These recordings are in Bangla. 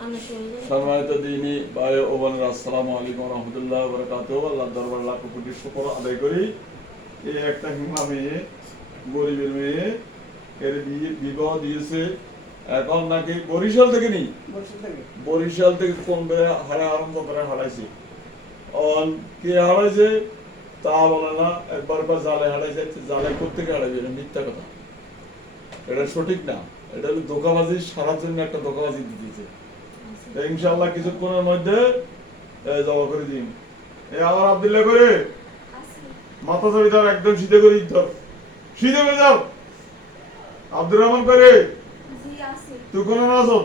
সম্মানিত দিনী ভাই ও বোনেরা, আসসালামু আলাইকুম ওয়া রাহমাতুল্লাহি ওয়া বারাকাতুহু। আল্লাহর দরবারে লাখ কোটি শুকর আদায় করি। এই একটা হিমা মেয়ে, গরিবের মেয়ে, এর বিবাহ দিয়েছে। এখন নাকি বরিশাল থেকে নি, বরিশাল থেকে কোন হারা আরম্ভ করে হারাইছে। অন কে হারাইছে তা বলে না, একবার জালে হারাইছে। জালে কোত্থেকে হারাইবে? এটা মিথ্যা কথা, এটা সঠিক না। এটা ধোঁকাবাজি, সারার জন্য একটা ধোঁকাবাজি দিতেছে। ইনশাআল্লাহ কিছুক্ষণের মধ্যে জমা করে দিন। আমার আব্দুল্লাহ করে মাথা ধরে ধর, একদম সিধে করে ধর, সিধে করে যাও। আব্দুর রহমান করে তুই কোন আছো?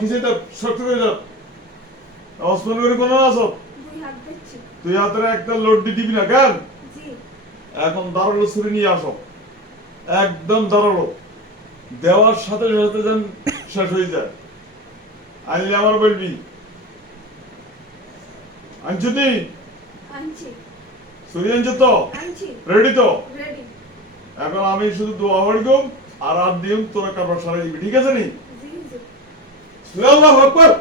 কিছু তো শক্ত করে যাও। ওসমান করে কোন আছো? তুই হাতের একটা লোড দিবি না কেন? এখন দাঁড়ালো ছুরি নিয়ে আসো, একদম দাঁড়ালো, দেওয়ার সাথে সাথে যেন শেষ হয়ে যায়। আনলে আমার বলবি আনছো তুই? ছুরি আনছো তো? রেডি তো? এখন আমি শুধু দোয়া করব আর রাত দিম, তোরা কাপড় সারাই দিবি, ঠিক আছে নি? আল্লাহু আকবার।